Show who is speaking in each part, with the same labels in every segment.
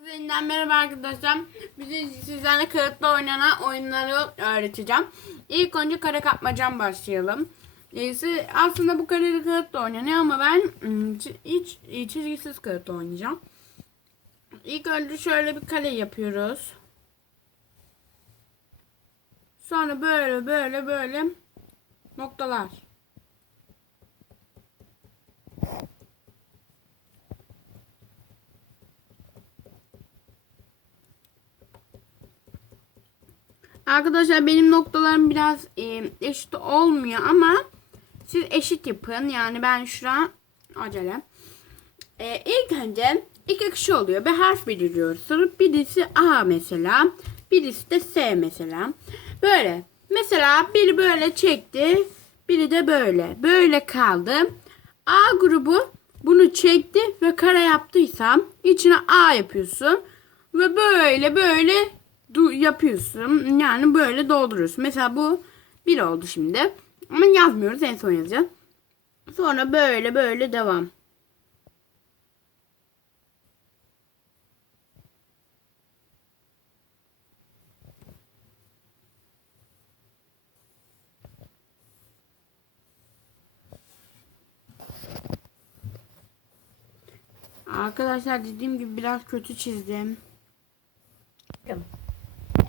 Speaker 1: Herkese yeniden merhaba arkadaşlar. Bugün sizlerle kağıtla oynanan oyunları öğreteceğim. İlk önce kare kapmacan başlayalım. Neyse aslında bu kareli kağıtla oynanıyor ama ben hmm, hiç e, çizgisiz kağıtla oynayacağım. İlk önce şöyle bir kale yapıyoruz. Sonra böyle böyle böyle noktalar. Arkadaşlar benim noktalarım biraz e, eşit olmuyor ama siz eşit yapın. Yani ben şura acele. E, ilk önce iki kişi oluyor. Bir harf belirliyorsunuz. Birisi A mesela. Birisi de S mesela. Böyle. Mesela biri böyle çekti. Biri de böyle. Böyle kaldı. A grubu bunu çekti ve kare yaptıysam içine A yapıyorsun. Ve böyle böyle du yapıyorsun. Yani böyle dolduruyorsun. Mesela bu bir oldu şimdi. Ama yazmıyoruz en son yazacağız. Sonra böyle böyle devam. Arkadaşlar dediğim gibi biraz kötü çizdim. Bakın.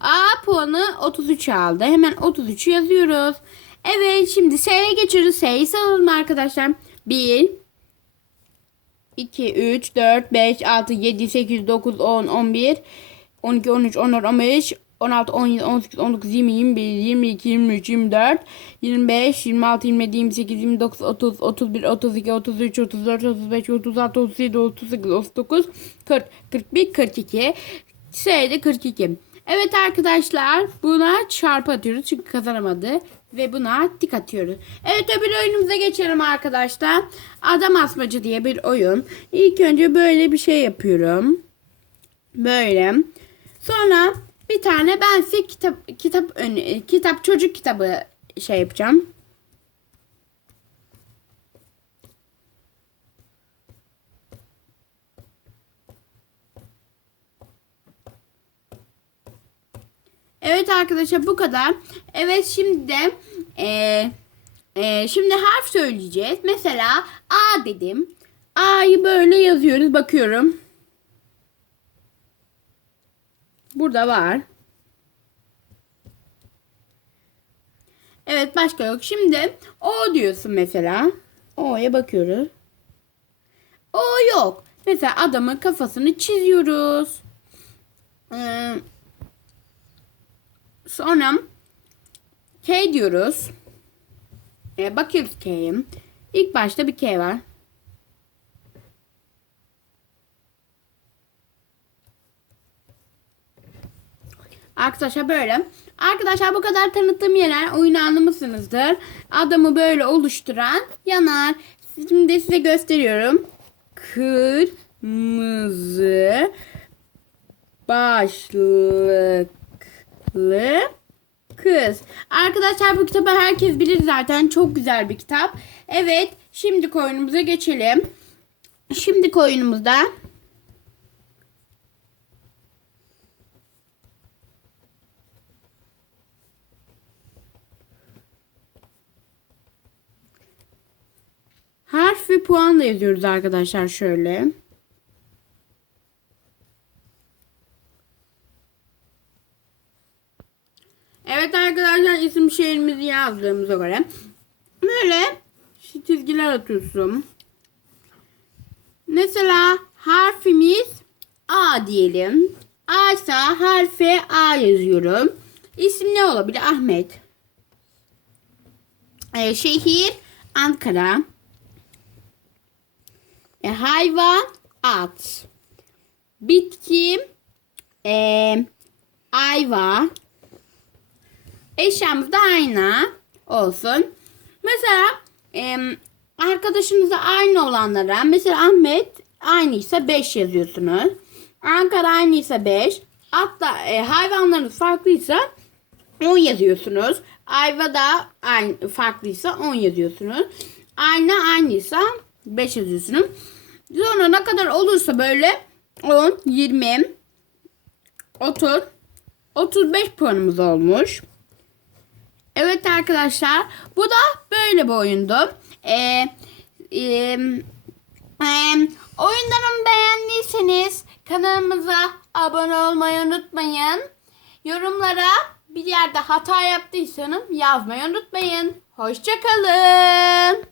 Speaker 1: A puanı 33 aldı. Hemen 33'ü yazıyoruz. Evet şimdi S'ye geçiyoruz. S'yi salalım arkadaşlar. 1 2 3 4 5 6 7 8 9 10 11 12 13 14 15 16 17 18 19 20 21 22 23 24 25 26 27 28 29 30 31 32 33 34 35 36 37 38 39, 40 41 42 S'de 42 Evet arkadaşlar buna çarp atıyoruz çünkü kazanamadı. Ve buna tik atıyoruz. Evet öbür oyunumuza geçelim arkadaşlar. Adam asmacı diye bir oyun. İlk önce böyle bir şey yapıyorum. Böyle. Sonra bir tane ben size kitap kitap e, kitap çocuk kitabı şey yapacağım. Evet arkadaşlar bu kadar. Evet şimdi de e, e, şimdi harf söyleyeceğiz. Mesela A dedim. A'yı böyle yazıyoruz. Bakıyorum. Burada var. Evet başka yok. Şimdi O diyorsun mesela. O'ya bakıyoruz. O yok. Mesela adamın kafasını çiziyoruz. Sonra K diyoruz. E, bakıyoruz K'ye. İlk başta bir K var. Arkadaşlar böyle. Arkadaşlar bu kadar tanıttığım yerler oyunu anlamışsınızdır. Adamı böyle oluşturan yanar. Şimdi size gösteriyorum. Kırmızı başlık Kitaplı Kız. Arkadaşlar bu kitabı herkes bilir zaten. Çok güzel bir kitap. Evet şimdi oyunumuza geçelim. Şimdi oyunumuzda harf ve puanla yazıyoruz arkadaşlar şöyle. Evet arkadaşlar isim şehrimizi yazdığımıza göre böyle çizgiler atıyorsun. Mesela harfimiz A diyelim. A ise harfe A yazıyorum. İsim ne olabilir? Ahmet. Ee, şehir Ankara. E, hayvan at. Bitki e, ayva. Eşyamız da ayna olsun. Mesela e, arkadaşımıza aynı olanlara mesela Ahmet aynıysa 5 yazıyorsunuz. Ankara aynıysa 5. Hatta e, hayvanlarınız farklıysa 10 yazıyorsunuz. Ayva da aynı, farklıysa 10 yazıyorsunuz. Ayna aynıysa 5 yazıyorsunuz. Sonra ne kadar olursa böyle 10, 20, 30, 35 puanımız olmuş. Evet arkadaşlar bu da böyle bir oyundu. Ee, e, e, oyunlarımı beğendiyseniz kanalımıza abone olmayı unutmayın. Yorumlara bir yerde hata yaptıysanız yazmayı unutmayın. Hoşçakalın.